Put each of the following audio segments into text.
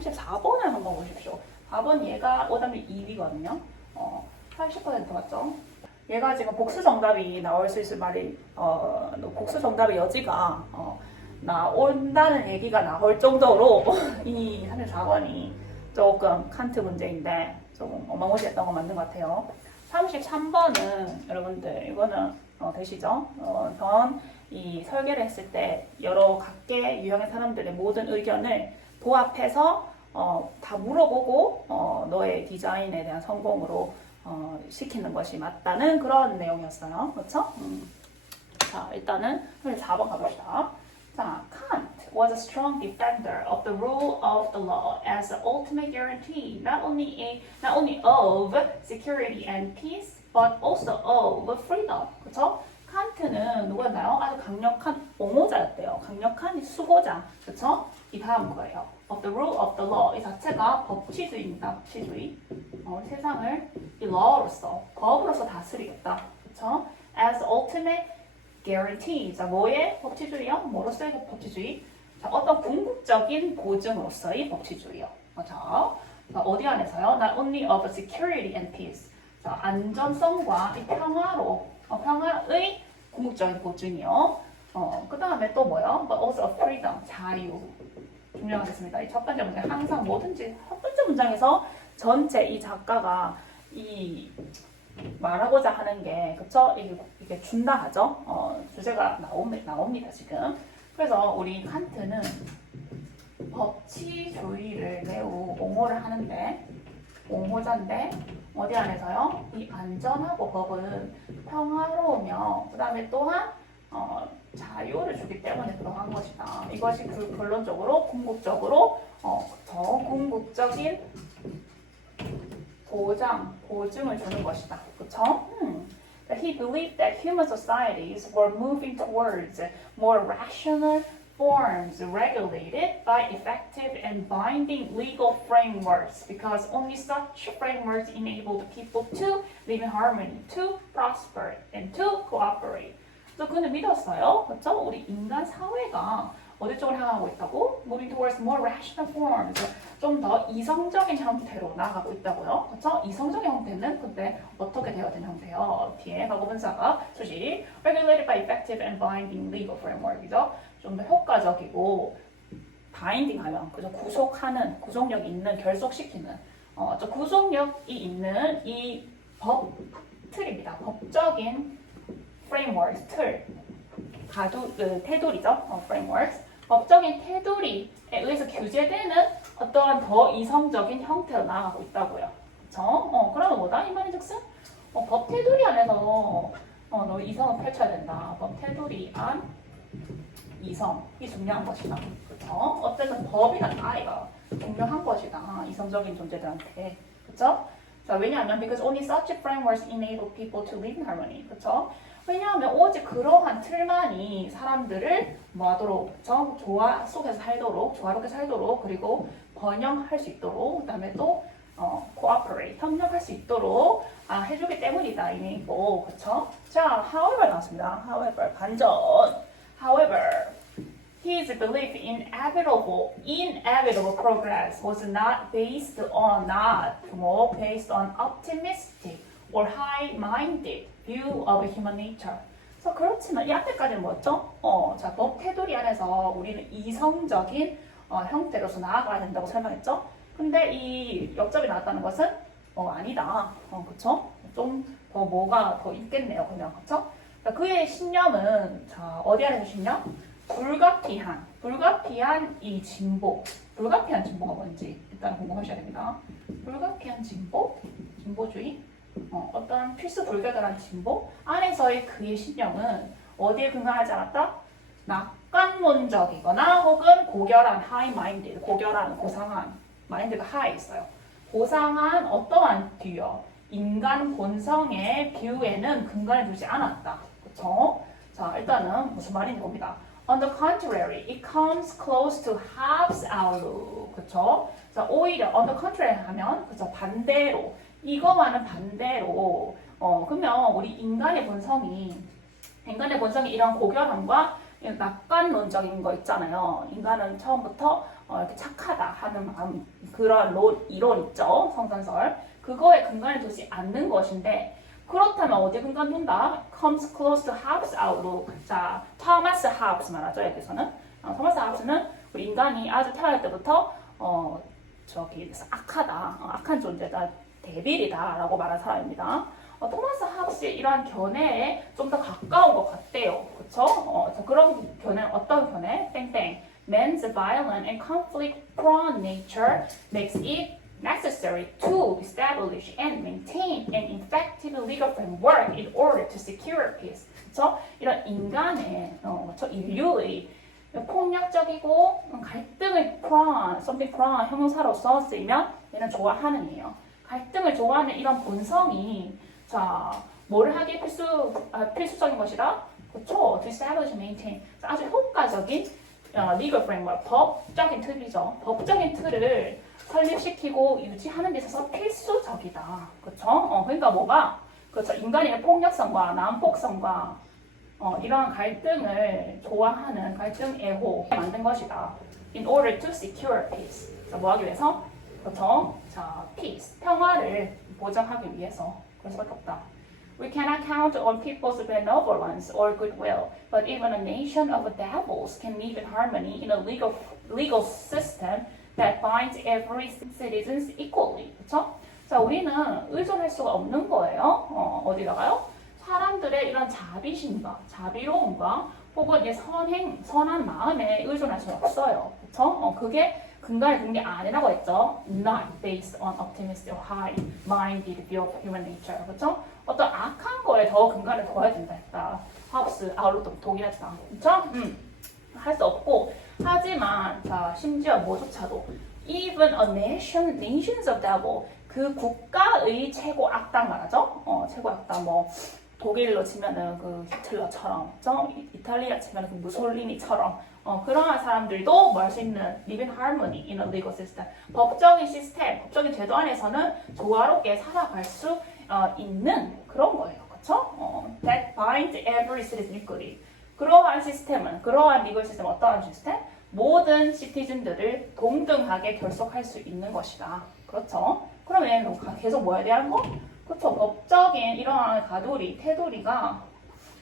34번을 한번 보십시오. 4번 얘가 오답률 2위거든요. 어, 80% 맞죠? 얘가 지금 복수 정답이 나올 수 있을 말이 어, 복수 정답의 여지가 어, 나온다는 얘기가 나올 정도로 이 34번이 조금 칸트 문제인데 조금 어마무시했던 거 맞는 것 같아요. 33번은 여러분들 이거는 어, 되시죠? 어, 전이 설계를 했을 때 여러 각계 유형의 사람들의 모든 의견을 도합해서 어, 다 물어보고 어, 너의 디자인에 대한 성공으로 어, 시키는 것이 맞다는 그런 내용이었어요. 그렇죠? 음. 자, 일단은 4번 가봅시다. 자, Kant was a strong defender of the rule of the law as the ultimate guarantee not only a not only of security and peace but also of freedom. 그렇죠? 칸트는 누구였나요? 아주 강력한 옹호자였대요. 강력한 수호자. 그렇죠? 이 다음 거예요. Of the rule of the law. 이 자체가 법치주의입니다. 법치주의. 어, 세상을 이 law로서 법으로서 다스리겠다. 그렇죠? As ultimate guarantee. 자, 뭐의 법치주의요? 뭐로서의 법치주의? 자, 어떤 궁극적인 보증으로서의 법치주의요. 어, 자, 자, 어디 안에서요? Not only of security and peace. 자, 안전성과 이 평화로, 어, 평화의 궁극적인 보증이요. 어, 그 다음에 또 뭐요? But also freedom, 자유. 중요하겠습니다. 이 첫 번째 문제 항상 뭐든지 첫 번째 문장에서 전체 이 작가가 이 말하고자 하는 게 그쵸? 이게, 이게 준다 하죠? 어, 주제가 나옵니다, 나옵니다 지금. 그래서 우리 칸트는 법치주의를 매우 옹호를 하는데 옹호자인데 어디 안에서요? 이 안전하고 법은 평화로우며 그 다음에 또한 어, 자유를 주기 때문에 그러한 것이다. 이것이 그 결론적으로 궁극적으로 어, 더 궁극적인 보장, 보증을 주는 것이다. 그렇죠? 음. He believed that human societies were moving towards more rational forms regulated by effective and binding legal frameworks because only such frameworks enabled people to live in harmony, to prosper, and to cooperate. 그래서 그는 믿었어요. 그렇죠? 우리 인간 사회가 어디 쪽으로 향하고 있다고? Moving towards more rational forms. 좀 더 이성적인 형태로 나아가고 있다고요. 그렇죠? 이성적인 형태는 근데 어떻게 되어진 형태요? 뒤에 과거분사가 수식 regulated by effective and binding legal framework이죠. 좀 더 효과적이고 바인딩하면 그죠? 구속하는 구속력 있는 결속시키는 어, 저 구속력이 있는 이 법 틀입니다. 법적인 frameworks 틀 가두 그, 테두리죠. 어, frameworks 법적인 테두리에 의해서 규제되는 어떠한 더 이성적인 형태로 나아가고 있다고요. 그렇죠? 어, 그러면 뭐다? 이 말인즉슨 어, 법 테두리 안에서 어, 너 이성을 펼쳐야 된다. 법 테두리 안 이성이 중요한 것이다. 그렇죠? 어쨌든 법이란 아이가 중요한 것이다. 이성적인 존재들한테. 그렇죠? 자, 왜냐하면 because only such frameworks enable people to live in harmony. 그렇죠? 왜냐하면 오직 그러한 틀만이 사람들을 뭐하도록 그렇죠? 조화 속에서 살도록 조화롭게 살도록 그리고 번영할 수 있도록 그다음에 또 어, cooperate 협력할 수 있도록 아, 해주기 때문이다 이미고 그렇죠? 자, however 나왔습니다. however 반전. However, his belief in inevitable, inevitable progress was not based on not more based on optimistic or high-minded view of human nature. 그래서 그렇지만 이 앞에까지는 뭐였죠? 어, 자, 법 테두리 안에서 우리는 이성적인 어, 형태로서 나아가야 된다고 설명했죠? 근데 이 역접이 나왔다는 것은 어, 아니다. 어, 그쵸? 좀 더 뭐가 더 있겠네요, 그냥. 그쵸? 자, 그의 신념은, 자, 어디 안에서 신념? 불가피한, 불가피한 이 진보. 불가피한 진보가 뭔지 일단 궁금하셔야 됩니다. 불가피한 진보? 진보주의? 어, 어떤 필수 불가결한 진보 안에서의 그의 신념은 어디에 근거하지 않았다? 낙관론적이거나 혹은 고결한 하이 마인드, 고결한 고상한 마인드가 하에 있어요. 고상한 어떠한 뷰어, 인간 본성의 뷰에는 근간을 두지 않았다. 그쵸? 자, 일단은 무슨 말인지 봅니다. On the contrary, it comes close to Hobbes' outlook. 그쵸? 자, 오히려 on the contrary 하면 그쵸? 반대로 이거와는 반대로 어 그러면 우리 인간의 본성이 인간의 본성이 이런 고결함과 낙관론적인 거 있잖아요. 인간은 처음부터 어, 이렇게 착하다 하는 마음 그런 론, 이론 있죠 성선설 그거에 근간을 두지 않는 것인데 그렇다면 어디 근간 둔다? comes close to Hobbes outlook 자 토마스 하브스 말하죠 여기서는 어, 토마스 하브스는 우리 인간이 아주 태어날 때부터 어 저기 악하다 어, 악한 존재다 데빌이다라고 말한 사람입니다. 어, 토마스 하브스의 이러한 견해에 좀 더 가까운 것 같대요. 그쵸? 어, 저 그런 견해는 어떤 견해? 땡땡. Man's violent and conflict-prone nature makes it necessary to establish and maintain an effective legal framework in order to secure peace. 그쵸? 이런 인간의, 어, 그쵸? 인류의 폭력적이고 갈등을 prone, something prone 형용사로서 쓰이면 얘는 좋아하는 이에요. 갈등을 좋아하는 이런 본성이 자 뭐를 하기에 필수 아, 필수적인 것이다. 그렇죠. To establish, maintain 아주 효과적인 어, legal framework 법적인 틀이죠. 법적인 틀을 설립시키고 유지하는 데 있어서 필수적이다. 그렇죠. 어, 그러니까 뭐가 그렇죠. 인간의 폭력성과 난폭성과 어, 이러한 갈등을 좋아하는 갈등 애호 만든 것이다. In order to secure peace. 자, 뭐 하기 위해서? 그렇죠? 자, peace. 평화를 보장하기 위해서. 그럴 수밖에 없다. We cannot count on people's benevolence or goodwill, but even a nation of devils can live in harmony in a legal, legal system that binds every citizen equally. 그렇죠? 자, 우리는 의존할 수가 없는 거예요. 어, 어디다가요? 사람들의 이런 자비심과 자비로움과 혹은 선행, 선한 마음에 의존할 수는 없어요. 그렇죠? 어, 그게 둔게 아니라고 했죠. Not based on optimistic or high-minded view of human nature. 그렇죠? 어떤 악한 거에 더 근간을 둬야 된다 했다. 하우스 아울로도 동의했다. 그렇죠? 음. 할 수 없고 하지만 자 심지어 뭐조차도 even a nation, nations of devil 그 국가의 최고 악당 말하죠. 어, 최고 악당 뭐 독일로 치면은 그 히틀러처럼, 저 이탈리아 치면은 그 무솔리니처럼 어, 그러한 사람들도 뭐 할 수 있는 live in harmony in a legal system. 법적인 시스템, 법적인 제도 안에서는 조화롭게 살아갈 수 어, 있는 그런 거예요. 그렇죠? 어, that binds every citizen equally. 그러한 시스템은 그러한 리걸 시스템 어떠한 시스템? 모든 시티즌들을 동등하게 결속할 수 있는 것이다. 그렇죠? 그러면 계속 뭐에 대한 거? 그렇죠. 법적인 이러한 가도리, 태도리가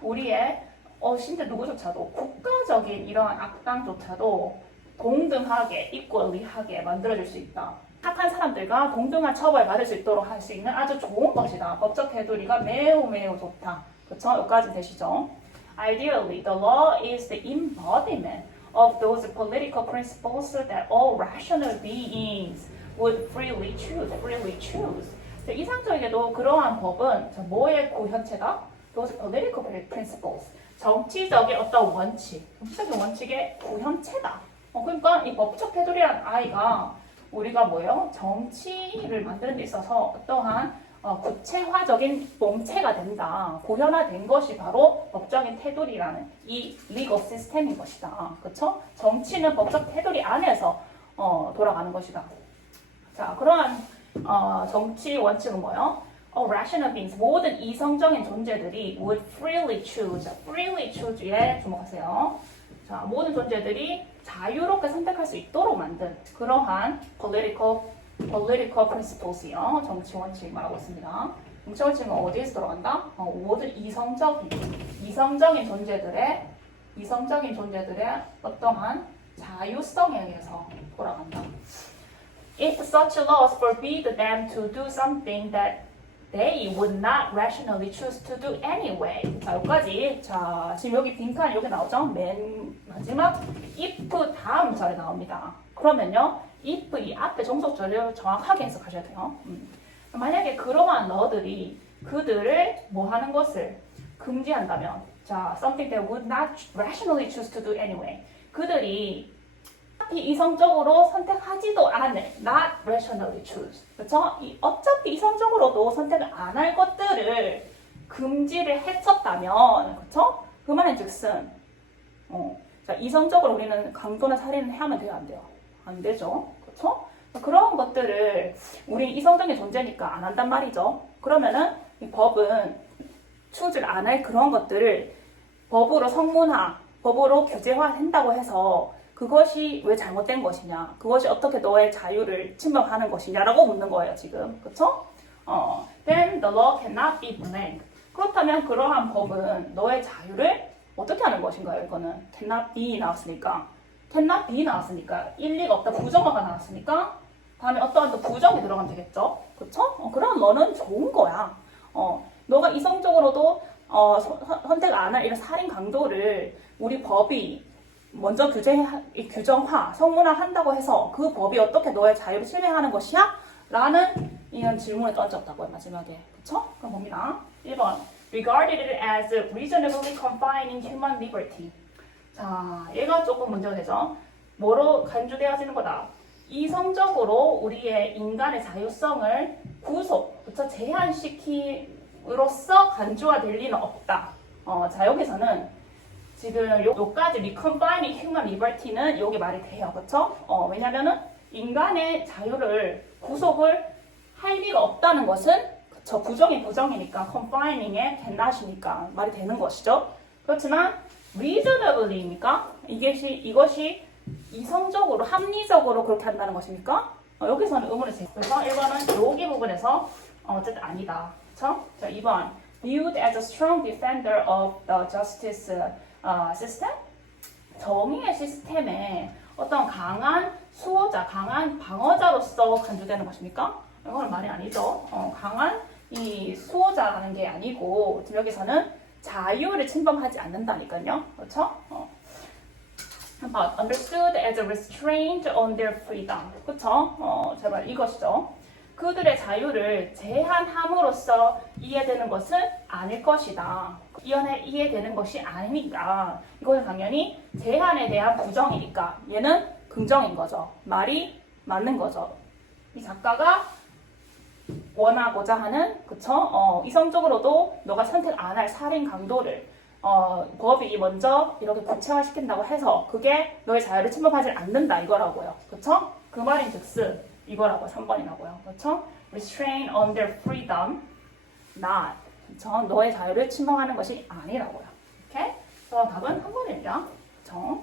우리의 어, 심지어 누구조차도 국가적인 이러한 악당조차도 동등하게, equally하게 만들어줄 수 있다. 착한 사람들과 동등한 처벌 받을 수 있도록 할 수 있는 아주 좋은 것이다. 법적 태도리가 매우 매우 좋다. 그렇죠? 여기까지 되시죠? Ideally, the law is the embodiment of those political principles that all rational beings would freely choose. Freely choose. 자, 이상적이게도 그러한 법은 자, 뭐의 구현체다? Those political principles. 정치적인 어떤 원칙, 정치적인 원칙의 구현체다. 어, 그러니까 이 법적 테두리라는 아이가 우리가 뭐예요? 정치를 만드는 데 있어서 어떠한 어, 구체화적인 몸체가 된다. 구현화된 것이 바로 법적인 테두리라는 이 리거 시스템인 것이다. 그렇죠? 정치는 법적 테두리 안에서 어, 돌아가는 것이다. 자, 그러한 어, 정치 원칙은 뭐예요? All rational beings, 모든 이성적인 존재들이 would freely choose, freely choose에 주목하세요. 자, 모든 존재들이 자유롭게 선택할 수 있도록 만든 그러한 political, political principles이요. 정치 원칙 말하고 있습니다. 정치 원칙은 어디에서 들어간다? 어, 모든 이성적인, 이성적인 존재들의, 이성적인 존재들의 어떠한 자유성에 의해서 돌아간다. If such laws forbid them to do something that they would not rationally choose to do anyway. 자, 여기까지. 자, 지금 여기 빈칸 여기 나오죠? 맨 마지막 if 다음 절에 나옵니다. 그러면요, if 이 앞에 종속절을 정확하게 해석하셔야 돼요. 음. 만약에 그러한 너들이 그들을 뭐 하는 것을 금지한다면, 자, something that would not rationally choose to do anyway. 그들이 어차피 이성적으로 선택하지도 않을 not rationally choose 그렇죠? 이 어차피 이성적으로도 선택을 안 할 것들을 금지를 했었다면 그렇죠? 그 말인즉슨 어, 자, 이성적으로 우리는 강도나 살인을 하면 돼요 안 돼요? 안 되죠 그렇죠? 그런 것들을 우리 이성적인 존재니까 안 한단 말이죠 그러면은 이 법은 추질 안 할 그런 것들을 법으로 성문화 법으로 규제화된다고 해서 그것이 왜 잘못된 것이냐? 그것이 어떻게 너의 자유를 침범하는 것이냐라고 묻는 거예요, 지금. 그쵸? 어, then the law cannot be blank. 그렇다면 그러한 법은 너의 자유를 어떻게 하는 것인가요? 이거는 cannot be 나왔으니까. cannot be 나왔으니까. 일리가 없다. 부정어가 나왔으니까. 다음에 어떠한 또 부정이 들어가면 되겠죠? 그쵸? 어, 그럼 너는 좋은 거야. 어, 너가 이성적으로도 어, 선택 안 할 이런 살인 강도를 우리 법이 먼저 규제 규정화, 성문화 한다고 해서 그 법이 어떻게 너의 자유를 침해하는 것이야? 라는 이런 질문을 던졌다고요, 마지막에. 그쵸? 그럼 봅니다. 1번. Regarded as reasonably confining human liberty. 자, 얘가 조금 문제가 되죠. 뭐로 간주되어지는 거다? 이성적으로 우리의 인간의 자유성을 구속, 그쵸? 제한시키로써 간주화될 리는 없다. 어, 자, 여기서는 지금 요, 요까지 reconfining human liberty는 여기 말이 돼요. 그쵸? 어, 왜냐면은 인간의 자유를 구속을 할 리가 없다는 것은 그쵸? 부정이 부정이니까 confining의 cannot이니까 말이 되는 것이죠. 그렇지만 reasonably입니까? 이것이, 이것이 이성적으로, 합리적으로 그렇게 한다는 것입니까? 어, 여기서는 의문이 있어요. 그래서 1번은 여기 부분에서 어, 어쨌든 아니다. 그쵸? 자, 2번. Viewed as a strong defender of the justice 어, system? 정의의 시스템에 어떤 강한 수호자, 강한 방어자로서 간주되는 것입니까? 이건 말이 아니죠. 어, 강한 이 수호자라는 게 아니고 지금 여기서는 자유를 침범하지 않는다니까요. 그렇죠? 어. But understood as a restraint on their freedom. 그렇죠? 어, 제발 이것이죠. 그들의 자유를 제한함으로써 이해되는 것은 아닐 것이다. 이연에 이해되는 것이 아니니까 이거는 당연히 제한에 대한 부정이니까 얘는 긍정인 거죠. 말이 맞는 거죠. 이 작가가 원하고자 하는 그쵸? 어, 이성적으로도 너가 선택 안 할 살인 강도를 어, 법이 먼저 이렇게 구체화시킨다고 해서 그게 너의 자유를 침범하지 않는다 이거라고요. 그쵸? 그 말인 즉슨 이거라고 3번이라고요. 그쵸? restrain on their freedom not 그쵸? 너의 자유를 침범하는 것이 아니라고요. 오케이? 그래서 답은 한. 그쵸?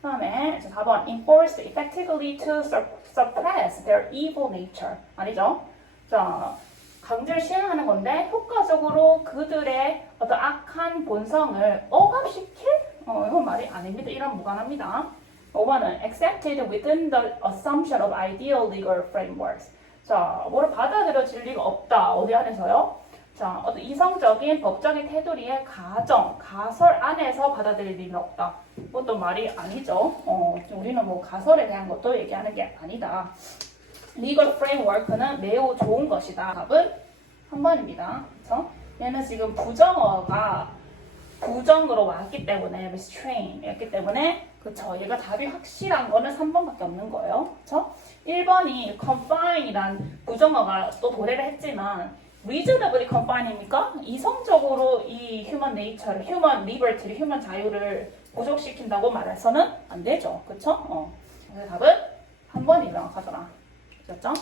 그 다음에 4번 enforced effectively to sup- suppress their evil nature 아니죠? 자, 강제를 시행하는 건데 효과적으로 그들의 어떤 악한 본성을 억압시킬? 어, 이건 말이 아닙니다. 이런 무관합니다. 5번은 accepted within the assumption of ideal legal frameworks. 자, 뭐를 받아들여질 리가 없다. 어디 안에서요? 자, 어떤 이성적인 법적인 테두리의 가정, 가설 안에서 받아들일 리는 없다. 그것도 말이 아니죠. 어, 우리는 뭐 가설에 대한 것도 얘기하는 게 아니다. 리걸 프레임워크는 매우 좋은 것이다. 답은 3번입니다. 그렇죠? 얘는 지금 부정어가 부정으로 왔기 때문에 restrain이었기 때문에 그쵸 얘가 답이 확실한 거는 3번밖에 없는 거예요. 그쵸? 1번이 confine이란 부정어가 또 도래를 했지만 reasonably confine입니까? 이성적으로 이 human nature를, human liberty를, human 자유를 부족시킨다고 말해서는 안 되죠. 그쵸? 어. 그래서 답은 3번이 명확하더라. 됐죠?